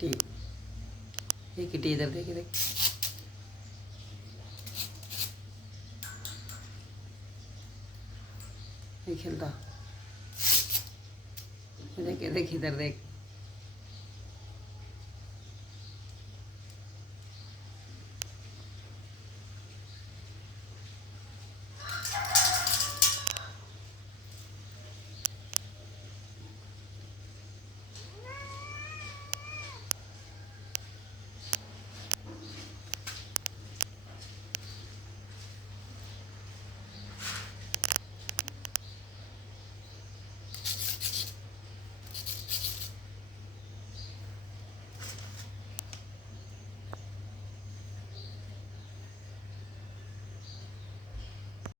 Kitty, ये kitty इधर देख देख, ये खेलता, देख देख इधर देख।